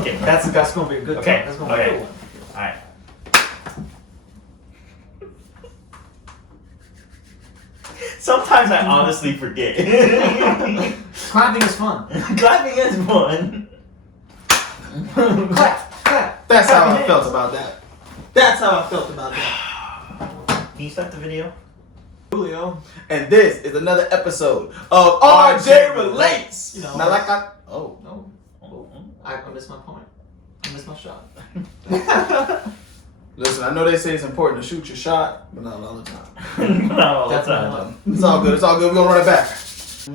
Okay. That's gonna be a good Okay. time. That's gonna be a good one. All right. Sometimes I honestly forget. Clapping is fun. Clapping is fun. Clap. That's how I felt about that. That's how I felt about that. Can you start the video? Julio. And this is another episode of RJ Relates. You know, Now, like no. I missed my point. I missed my shot. Listen, I know they say it's important to shoot your shot, but not all the time. No, that's Definitely not. not. It's all good. It's all good. We're gonna run it back.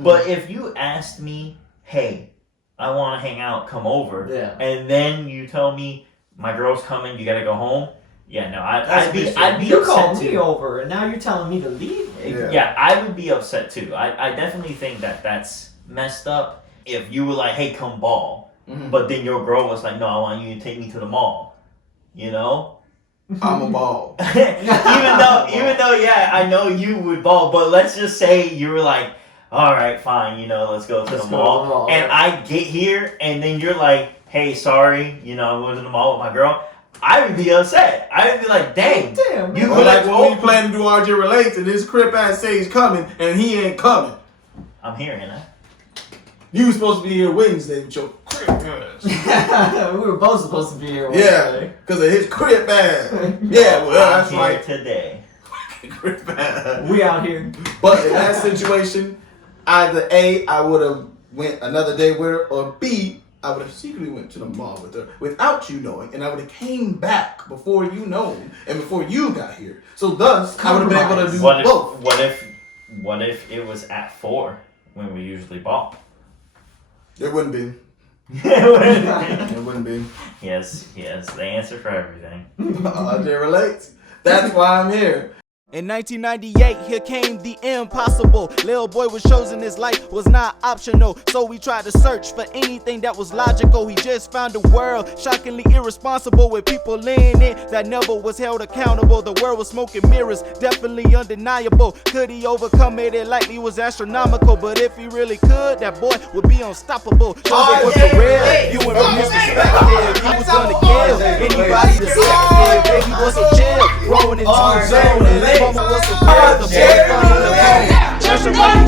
But if you asked me, hey, I want to hang out, come over, Yeah. and then you tell me my girl's coming, you gotta go home. Yeah, no, I'd be You upset called too. me over, and now you're telling me to leave. Yeah. I would be upset too. I definitely think that's messed up. If you were like, hey, come ball, but then your girl was like, no, I want you to take me to the mall. You know? I'm a ball. even though, yeah, I know you would ball, but let's just say you were like, all right, fine, you know, let's go to the mall. And I get here, and then you're like, hey, sorry, you know, I'm going to the mall with my girl. I would be upset. I would be like, dang. Damn, You Or could like have when we plan to do RJ Relates and this crip ass say he's coming and he ain't coming. I'm here, ain't I? You were supposed to be here Wednesday with your crip ass. We were both supposed to be here. Yeah, because of his crip ass. Yeah, well, I'm that's here right. today. Crip ass. We out here. But in that situation, either A, I would have went another day with her, or B, I would have secretly went to the mall with her without you knowing, and I would have came back before you know and before you got here. So thus, I would have been able to do both. What if it was at 4 when we usually ball? It wouldn't be. Yes, It wouldn't be. the answer for everything. RJ Relates. That's why I'm here. In 1998, here came the impossible. Lil boy was chosen, his life was not optional. So we tried to search for anything that was logical. He just found a world shockingly irresponsible, with people in it that never was held accountable. The world was smoking mirrors, definitely undeniable. Could he overcome it? It likely was astronomical. But if he really could, that boy would be unstoppable. Chosen was for real. You went from his perspective. He was gonna kill anybody deceptive. Yeah, he was so chill, growing into his own. And mama was so proud, the boy found the phone. Just a money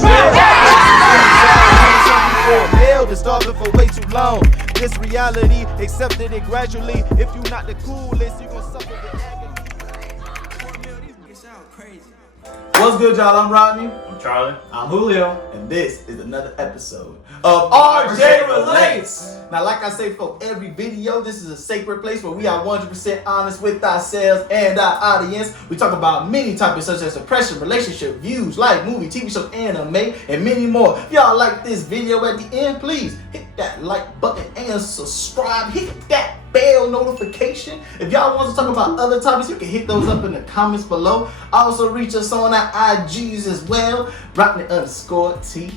bill. Been starving for way too long. This reality, accepted it gradually. If you not the coolest, you gon' suffer the agony. CorMil, these sound crazy. What's good, y'all? I'm Rodney. I'm Charlie. I'm Julio. And this is another episode of RJ Relates. Now, like I say for every video, this is a sacred place where we are 100% honest with ourselves and our audience. We talk about many topics such as depression, relationship, views, life, movie, TV show, anime, and many more. If y'all like this video at the end, please hit that like button and subscribe. Hit that bell notification. If y'all want to talk about other topics, you can hit those up in the comments below. Also reach us on our IGs as well. Rodney_T.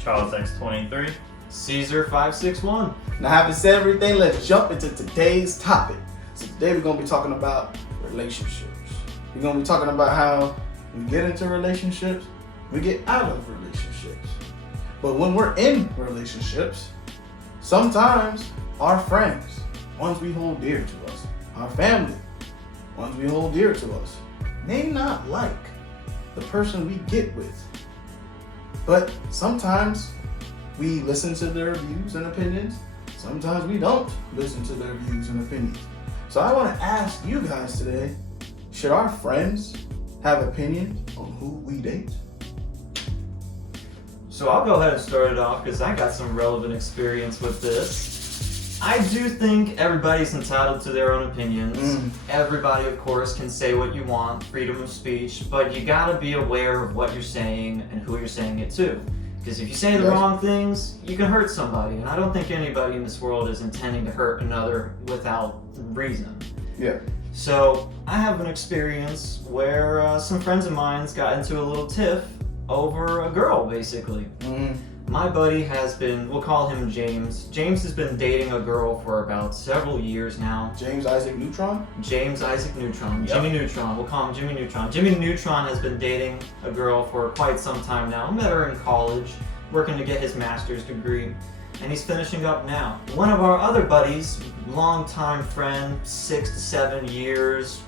Charles X23. Caesar 561. Now, having said everything, let's jump into today's topic. So today we're going to be talking about relationships. We're going to be talking about how we get into relationships, we get out of relationships. But when we're in relationships, sometimes our friends, ones we hold dear to us, our family, ones we hold dear to us, may not like the person we get with. But sometimes we listen to their views and opinions. Sometimes we don't listen to their views and opinions. So I want to ask you guys today, should our friends have opinions on who we date? So I'll go ahead and start it off because I got some relevant experience with this. I do think everybody's entitled to their own opinions. Everybody, of course, can say what you want, freedom of speech, but you gotta be aware of what you're saying and who you're saying it to. Because if you say the wrong things, you can hurt somebody. And I don't think anybody in this world is intending to hurt another without reason. Yeah. So I have an experience where some friends of mine got into a little tiff over a girl, basically. My buddy has been, we'll call him James. James has been dating a girl for about several years now. James Isaac Neutron? James Isaac Neutron. Yep. Jimmy Neutron. We'll call him Jimmy Neutron. Jimmy Neutron has been dating a girl for quite some time now. Met her in college, working to get his master's degree. and he's finishing up now. One of our other buddies, longtime friend, 6 to 7 years,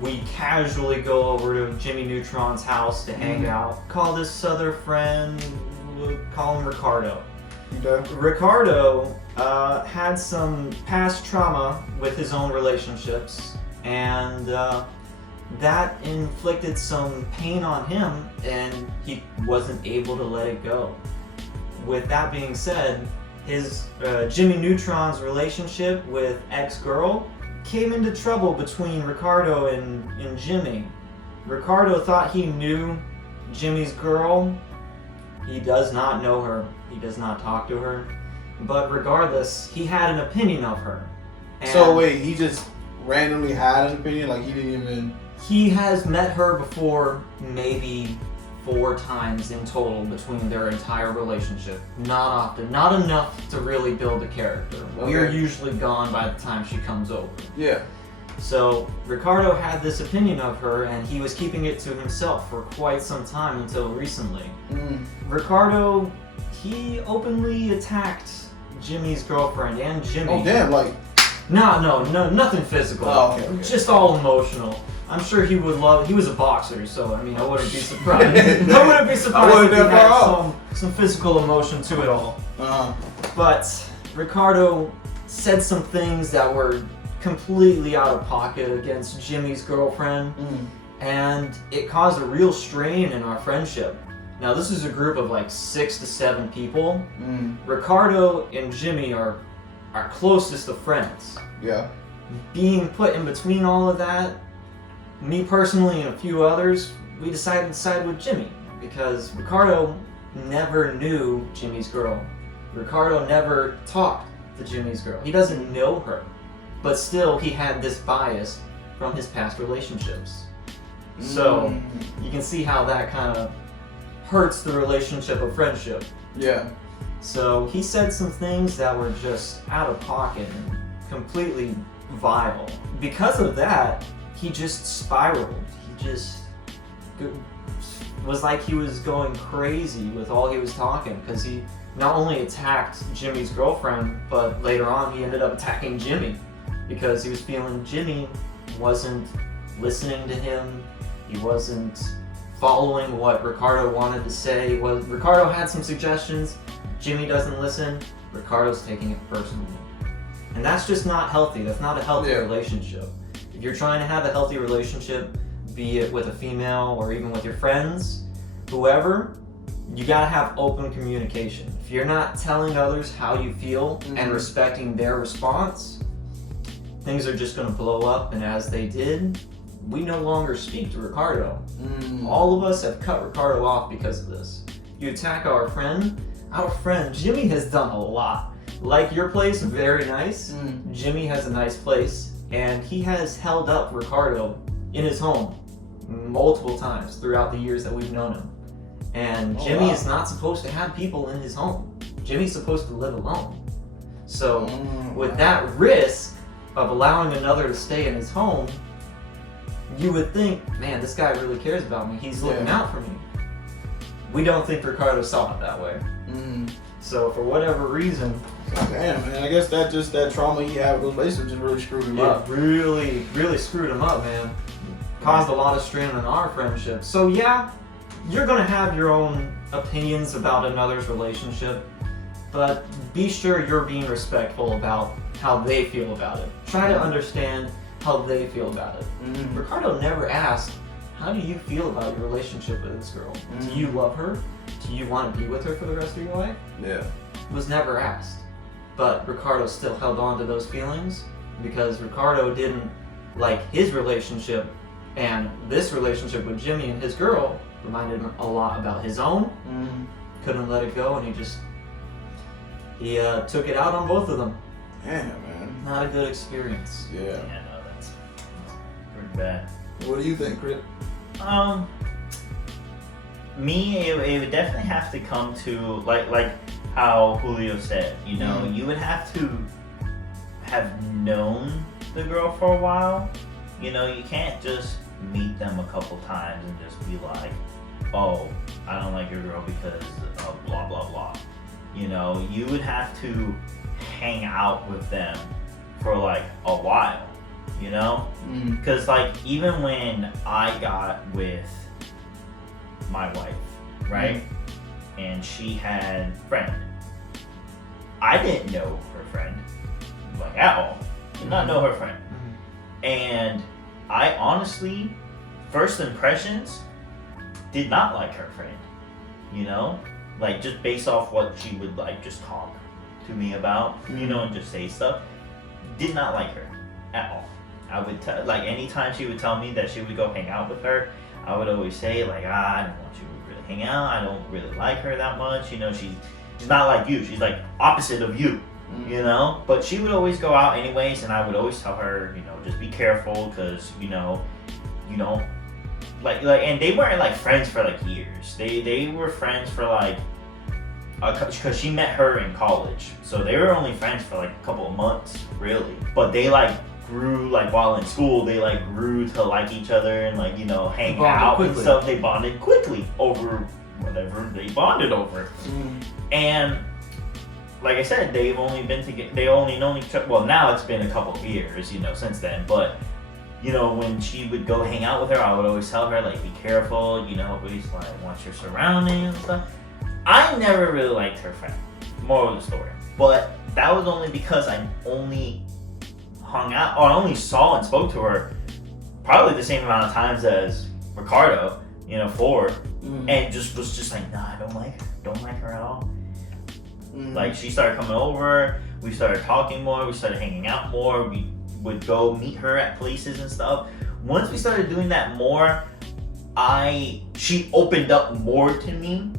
we casually go over to Jimmy Neutron's house to hang out. Call this other friend, we'll call him Ricardo. Okay. Ricardo had some past trauma with his own relationships, and that inflicted some pain on him, and he wasn't able to let it go. With that being said, his Jimmy Neutron's relationship with ex-girl came into trouble between Ricardo and Jimmy. Ricardo thought he knew Jimmy's girl. He does not know her. He does not talk to her. But regardless, he had an opinion of her. And So wait, he just randomly had an opinion, like he didn't even. he has met her before, maybe 4 times in total between their entire relationship. Not often. Not enough to really build a character. We're Okay. usually gone by the time she comes over. Yeah. So Ricardo had this opinion of her, and he was keeping it to himself for quite some time until recently. Ricardo, he openly attacked Jimmy's girlfriend and Jimmy. Oh damn! Like. No, nothing physical. Oh, okay. Just all emotional. I'm sure he would love. He was a boxer, so I mean, I wouldn't be surprised. I wouldn't be surprised wouldn't if he that had far off. some physical emotion to it all. But Ricardo said some things that were completely out of pocket against Jimmy's girlfriend, and it caused a real strain in our friendship. Now, this is a group of like 6 to 7 people. Ricardo and Jimmy are our closest of friends. Yeah. Being put in between all of that, me personally and a few others, we decided to side with Jimmy because Ricardo never knew Jimmy's girl. Ricardo never talked to Jimmy's girl. He doesn't know her, but still he had this bias from his past relationships. So you can see how that kind of hurts the relationship of friendship. Yeah. So he said some things that were just out of pocket and completely vile. Because of that, he just spiraled. He just was like he was going crazy with all he was talking, because he not only attacked Jimmy's girlfriend, but later on he ended up attacking Jimmy because he was feeling Jimmy wasn't listening to him. He wasn't following what Ricardo wanted to say. Ricardo had some suggestions. Jimmy doesn't listen. Ricardo's taking it personally. And that's just not healthy. That's not a healthy relationship. If you're trying to have a healthy relationship, be it with a female or even with your friends, whoever, you gotta have open communication. If you're not telling others how you feel and respecting their response, things are just gonna blow up, and as they did, we no longer speak to Ricardo. All of us have cut Ricardo off because of this. You attack our friend Jimmy has done a lot. Like your place, very nice. Jimmy has a nice place, and he has held up Ricardo in his home multiple times throughout the years that we've known him. And Jimmy is not supposed to have people in his home. Jimmy's supposed to live alone. So with that risk of allowing another to stay in his home, you would think, man, this guy really cares about me. He's looking out for me. We don't think Ricardo saw it that way. So for whatever reason, damn, man, I guess that trauma he had with those relationships just really screwed him up. really, really screwed him up, man. Caused a lot of strain on our friendship. So yeah, you're gonna have your own opinions about another's relationship, but be sure you're being respectful about how they feel about it. Try to understand how they feel about it. Ricardo never asked, how do you feel about your relationship with this girl? Do you love her? Do you want to be with her for the rest of your life? Yeah. It was never asked. But Ricardo still held on to those feelings because Ricardo didn't like his relationship, and this relationship with Jimmy and his girl reminded him a lot about his own. Couldn't let it go, and he took it out on both of them. Damn, man. Not a good experience. Yeah. Yeah, no, that's pretty bad. What do you think, Crit? Me, it would definitely have to come to like how Julio said. You know, you would have to have known the girl for a while. You know, you can't just meet them a couple times and just be like, oh, I don't like your girl because of blah blah blah. you know, you would have to hang out with them for like a while, you know? Because like even when I got with my wife, right? And she had a friend, I didn't know her friend, like at all. Did not know her friend. And I honestly, first impressions, did not like her friend, you know? Like just based off what she would like just talk to me about, you know, and just say stuff. Did not like her at all. I would like anytime she would tell me that she would go hang out with her, I would always say like, I don't want you to really hang out. I don't really like her that much. You know, she's not like you. She's like opposite of you. You know, but she would always go out anyways, and I would always tell her, you know, just be careful, because you know, like, and they weren't like friends for like years. They were friends for like, because she met her in college, so they were only friends for like a couple of months, really. But they like grew, like while in school, they like grew to like each other and like, you know, hang out and stuff. They bonded quickly over whatever they bonded over, and. Like I said, they've only been together. They only known each other. Well, now it's been a couple of years, you know, since then. But you know, when she would go hang out with her, I would always tell her like, be careful. You know, always like watch your surroundings and stuff. I never really liked her friend. Moral of the story. But that was only because I only hung out, or I only saw and spoke to her probably the same amount of times as Ricardo. You know, 4, and just was just like, nah, I don't like her at all. Like she started coming over, we started talking more, we started hanging out more, we would go meet her at places and stuff. Once we started doing that more, she opened up more to me,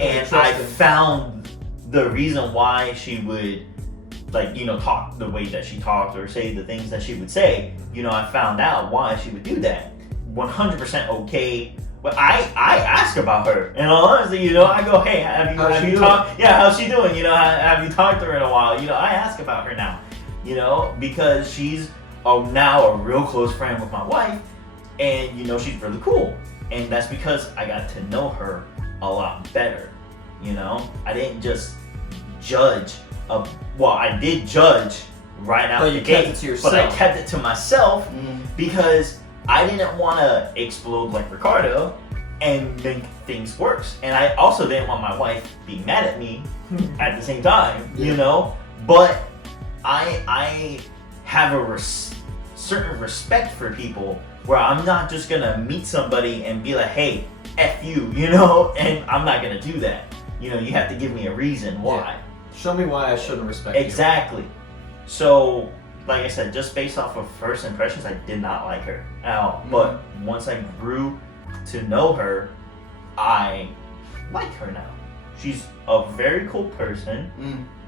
and I found the reason why she would, like, you know, talk the way that she talked or say the things that she would say. You know, I found out why she would do that. 100% okay. But I ask about her, and honestly, you know, I go, hey, have you talked? Yeah, how's she doing? You know, have you talked to her in a while? You know, I ask about her now, you know, because she's now a real close friend with my wife, and you know, she's really cool, and that's because I got to know her a lot better. You know, I didn't just judge. Well, I did judge right out the gate, but I kept it to myself because I didn't want to explode like Ricardo and make things worse. And I also didn't want my wife being mad at me at the same time, you know? But I have a certain respect for people where I'm not just going to meet somebody and be like, hey, F you, you know? And I'm not going to do that. You know, you have to give me a reason why. Yeah. Show me why I shouldn't respect you. Exactly. So, like I said, just based off of first impressions, I did not like her at all. But once I grew to know her, I like her now. She's a very cool person,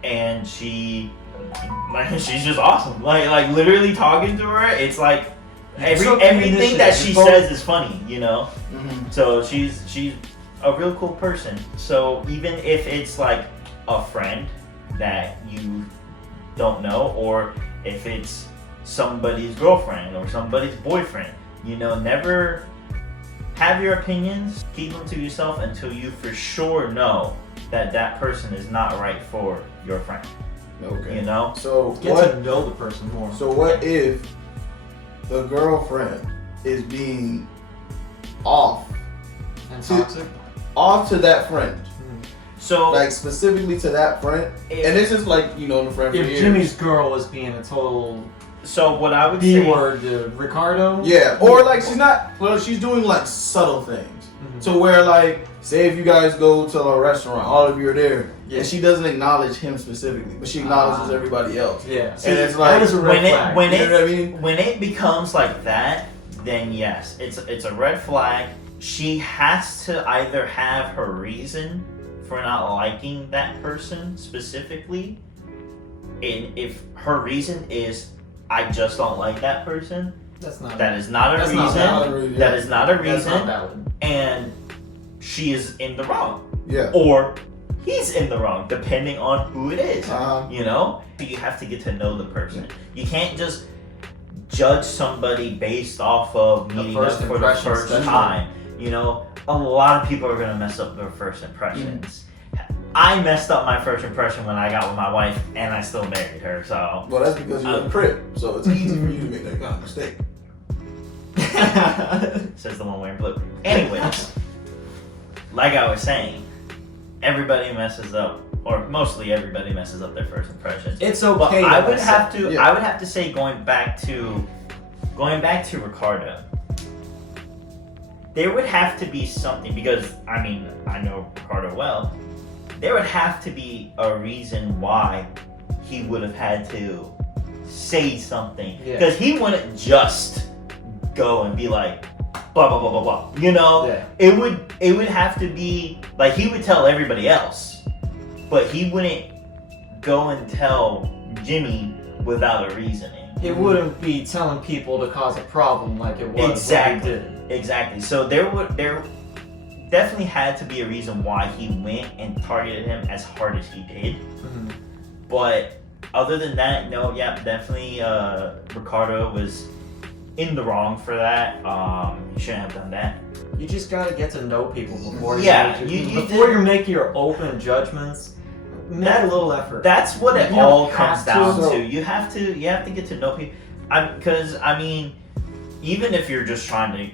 and she's just awesome. Like literally talking to her, it's like everything that she says is funny, you know. So she's a real cool person. So even if it's like a friend that you don't know, or if it's somebody's girlfriend or somebody's boyfriend, you know, never have your opinions, keep them to yourself until you for sure know that that person is not right for your friend. Okay. You know? So get to know the person more. So what if the girlfriend is being off and toxic? Off to that friend. So, like specifically to that friend, and this is like, you know, the friend. If Jimmy's girl was being a total, so what I would B say, word to Ricardo, yeah, or like she's not. Well, she's doing like subtle things, to where like, say if you guys go to a restaurant, all of you are there, and she doesn't acknowledge him specifically, but she acknowledges everybody else. Yeah, see, and it's like that is a red flag. When it becomes like that, then yes, it's a red flag. She has to either have her reason for not liking that person specifically, and if her reason is I just don't like that person, that is not a reason. That is not a reason. That's not valid. And she is in the wrong. Yeah. Or he's in the wrong, depending on who it is. You know? You have to get to know the person. You can't just judge somebody based off of meeting them for the first time. You know, a lot of people are gonna mess up their first impressions. I messed up my first impression when I got with my wife, and I still married her. So. Well, that's because you're a crip, so it's easy for you to make that kind of mistake. Says the one wearing blue. Anyways, like I was saying, everybody messes up, or mostly everybody messes up their first impressions. It's But okay. I would have to. Yeah. I would have to say, going back to Ricardo, there would have to be something, because I mean, I know Ricardo well. There would have to be a reason why he would have had to say something, because he wouldn't just go and be like blah blah blah blah blah. You know, it would have to be like he would tell everybody else, but he wouldn't go and tell Jimmy without a reasoning. It wouldn't be telling people to cause a problem like it was. Exactly. What he did. Exactly. So there definitely had to be a reason why he went and targeted him as hard as he did. Mm-hmm. But other than that, no, yeah, definitely Ricardo was in the wrong for that. He shouldn't have done that. You just gotta get to know people before you make your open judgments. Make a little effort. That's what it You all don't comes have down to. to. You have to get to know people. Because I mean, even if you're just trying to,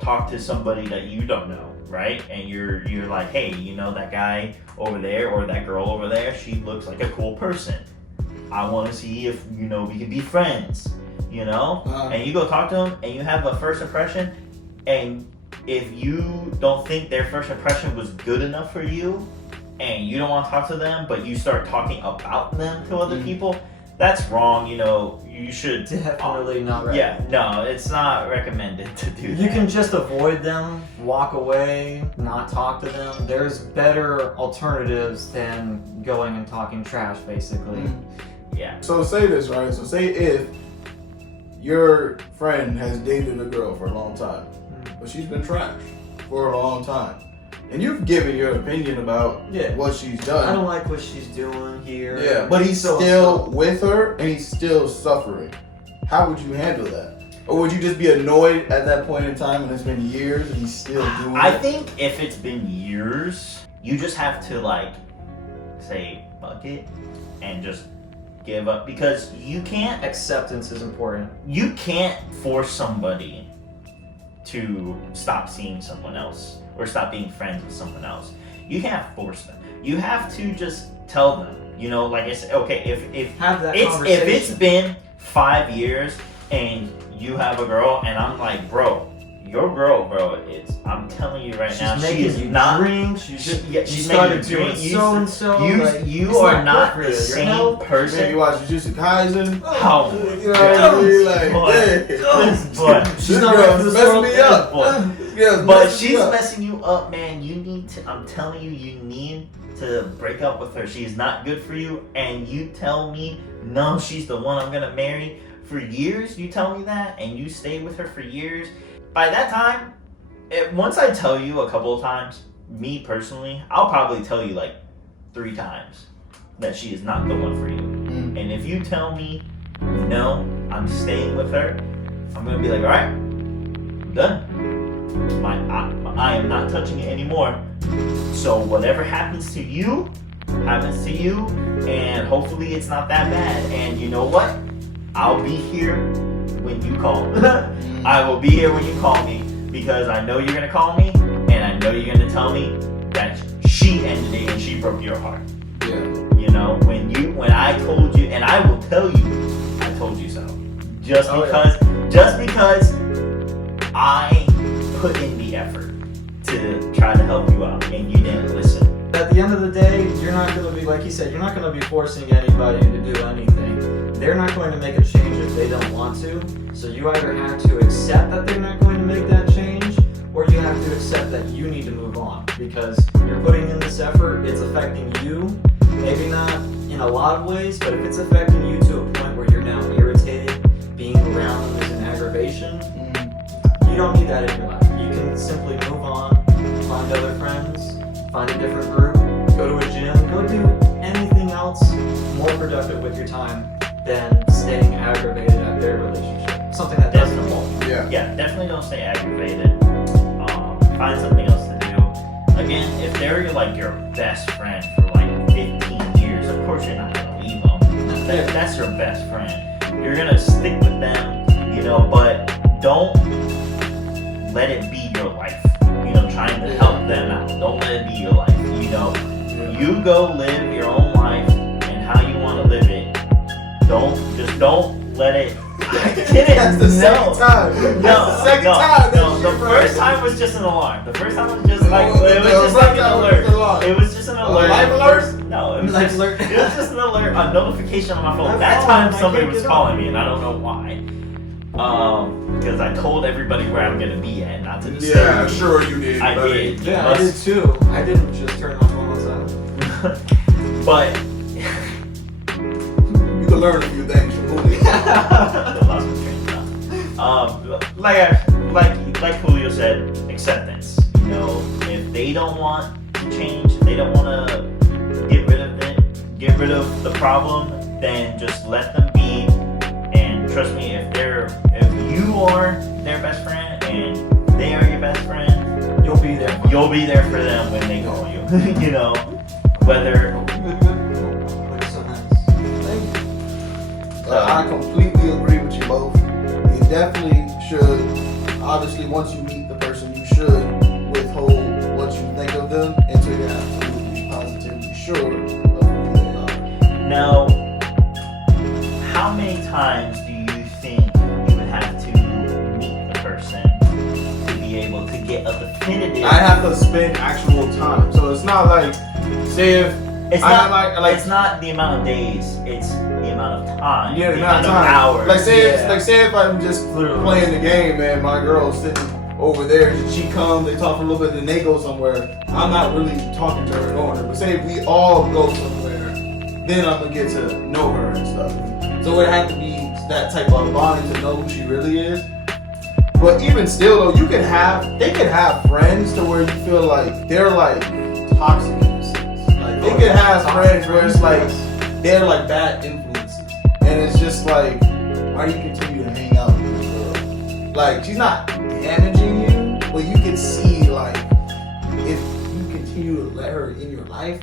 talk to somebody that you don't know, right? And you're like, hey, that guy over there or that girl over there, she looks like a cool person. I want to see if we can be friends. And you go talk to them, and you have a first impression, and if you don't think their first impression was good enough for you, and you don't want to talk to them, but you start talking about them to other people, that's wrong. You should definitely not right. Yeah, no, it's not recommended to do that. You can just avoid them, walk away, not talk to them. There's better alternatives than going and talking trash, basically. Yeah. So say this, right? So say if your friend has dated a girl for a long time, but she's been trash for a long time, and you've given your opinion about what she's done. I don't like what she's doing here. Yeah, but he's still with her and he's still suffering. How would you handle that? Or would you just be annoyed at that point in time when it's been years and he's still doing it? I think if it's been years, you just have to say fuck it and just give up, because you can't. Acceptance is important. You can't force somebody to stop seeing someone else or stop being friends with someone else. You can't force them. You have to just tell them. Like I said, okay, if have that if conversation. it's been 5 years and you have a girl and I'm like, bro, your girl, bro, I'm telling you right now, she's not drink. She's started doing doing so and so. You are not the same person. Maybe watch Jujutsu Kaisen. Oh, you know what I mean? Like, but she's not messing me up. But she's messing you up, man. You need to. I'm telling you, you need to break up with her. She is not good for you. And you tell me, no, she's the one I'm gonna marry. For years, you tell me that, and you stay with her for years. By that time, once I tell you a couple of times, me personally, I'll probably tell you 3 times that she is not the one for you. And if you tell me, no, I'm staying with her, I'm going to be like, all right, I'm done. I am not touching it anymore. So whatever happens to you, and hopefully it's not that bad. And you know what? I'll be here when you call me. I will be here when you call me, because I know you're gonna call me, and I know you're gonna tell me that she ended it and she broke your heart. Yeah. When I told you, and I will tell you, I told you so. Just because I put in the effort to try to help you out, and you didn't listen. At the end of the day, you're not going to be, like you said, you're not going to be forcing anybody to do anything. They're not going to make a change if they don't want to. So you either have to accept that they're not going to make that change, or you have to accept that you need to move on, because you're putting in this effort, it's affecting you. Maybe not in a lot of ways, but if it's affecting you to a point where you're now irritated, being around them is an aggravation, you don't need that in your life. You can simply move on, find other friends, find a different group, go to a gym, go do anything else more productive with your time than staying aggravated at their relationship. Something that doesn't involve. Yeah, definitely don't stay aggravated. Find something else to do. again, if they're like your best friend for like 15 years, of course you're not gonna leave them. That's your best friend. You're gonna stick with them, you know, but don't let it be your life. You know, trying to help them out. Don't let it be your life. You know, you go live your own life and how you want to live it. Don't let it. That's the second time. The first time was just an alarm. The first time was just like it was just like an alert. It was just an alert. Live alert? No, it was just alert. It was just an alert, a notification on my phone. That time somebody was calling me, and I don't know why. Because I told everybody where I'm gonna be at, not to disturb. Yeah, sure you did. I buddy. did. Yeah, I did too. I didn't just turn my phone on silent. But You can learn a few things from movies. I lost my train of thought. Like Julio said, acceptance. You know, if they don't want to change, they don't want to get rid of the problem, then just let them be. And trust me, if you are their best friend and they are your best friend, You'll be there. you'll be there for them when they call you. You know, whether. I completely agree with you both. You definitely should. Obviously, once you meet the person, you should withhold what you think of them until you're absolutely positively sure of who they are. Now, how many times do you think you would have to meet the person to be able to get a definitive? I have to spend actual time, so it's not like say if It's I not like it's not the amount of days. It's the amount of time. yeah, the the amount of amount time. hours. Like say if I'm just playing the game and my girl's sitting over there, she comes, they talk for a little bit, then they go somewhere. I'm not really talking to her, knowing her. But say if we all go somewhere, then I'm gonna get to know her and stuff. So it had to be that type of bonding to know who she really is. But even still though, they could have friends to where you feel like they're like toxic in a sense. Like they could have friends where it's like they're like bad influences. And it's just like, why do you continue to hang out with this girl? Like she's not damaging you, but you can see like if you continue to let her in your life,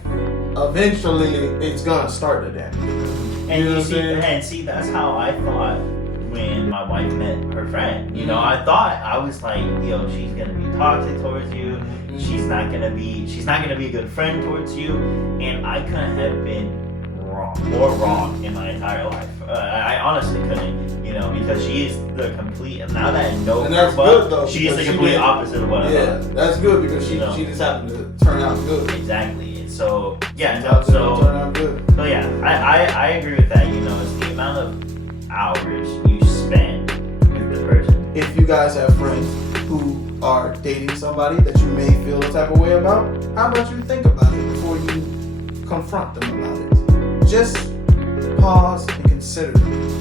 eventually it's gonna start to damage you. And You know you what I'm saying? see, that's how I thought when my wife met her friend. You know, I was like, yo, she's gonna be toxic towards you. She's not gonna be a good friend towards you. And I couldn't have been more wrong in my entire life. I honestly couldn't, you know, because she is the complete. Now that I know And her, that's good, though, she is the because she complete did- opposite of what I Yeah, thought. that's good because she You know? just happened to turn out good. Exactly. And so yeah, Turn out so good. yeah, I agree with that. You know, it's the amount of hours you spend with the person. If you guys have friends who are dating somebody that you may feel a type of way about, how about you think about it before you confront them about it? Just pause and consider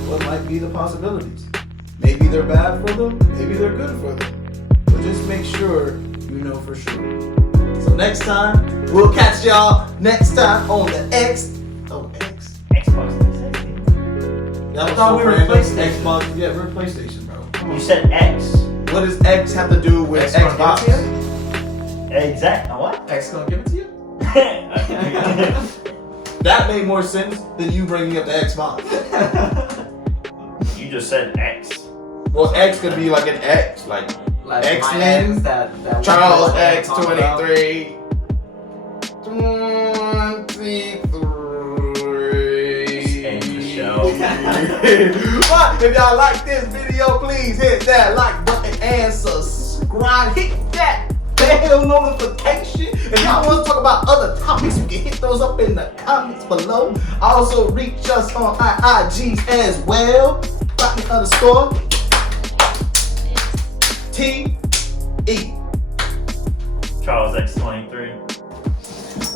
what might be the possibilities. Maybe they're bad for them, maybe they're good for them. But just make sure you know for sure. So next time, we'll catch y'all next time on the X. Oh, X. Xbox 360. That was thought so we were random. PlayStation. Xbox. Yeah, we're PlayStation, bro. You said X. What does X have to do with Xbox Xbox? give it to Exact. What? X gonna give it to you? That made more sense than you bringing up the Xbox. You just said X. Well, X could be like an X, like Like X-Men, my ex, that Charles one X talk about. 23. 23. End the show. But if y'all like this video, please hit that like button and subscribe. Hit that bell notification. If y'all want to talk about other topics, you can hit those up in the comments below. Also reach us on our IGs as well. Rodney_TE. Charles X23.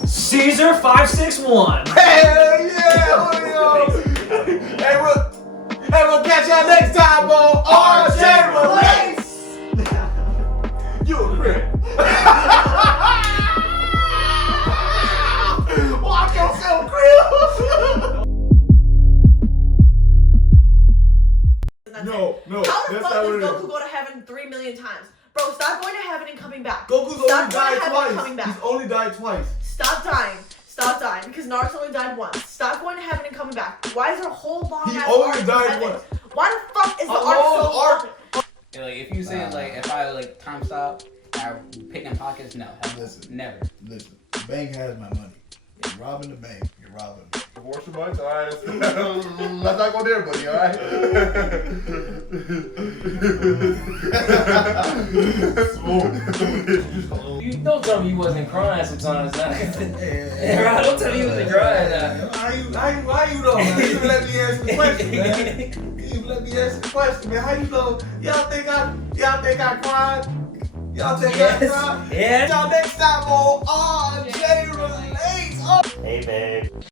Caesar 561. Hell yeah, Julio. Hey, we'll catch y'all next time on RJ Relates. You a crip. Watch yourself, crip. No, How the that's fuck not does what it is. Goku go to heaven 3 million times? Bro, stop going to heaven and coming back. Goku's Stop only died going to heaven and coming twice. back. He's only died twice. Stop dying. Stop dying. Because Naruto only died once. Stop going to heaven and coming back. Why is there a whole long He ass only arc in died heaven? once. Why the fuck is the A arc long so arc. long? And, like, if you say like if I like time stop, I picking pockets, no, Listen. never. Listen, the bank has my money. You're robbing the bank. You're robbing me. Abortion much? Alright. Let's not go there, buddy, alright? You don't tell me you wasn't crying sometimes. Nah. Bro, don't tell me you wasn't crying. Nah. Why you know, man? You let me answer the question, man. You let me answer the question, man. How you know? Y'all think I cried? Y'all think I cried? Yes. Y'all next time on RJ Relates. Hey, babe.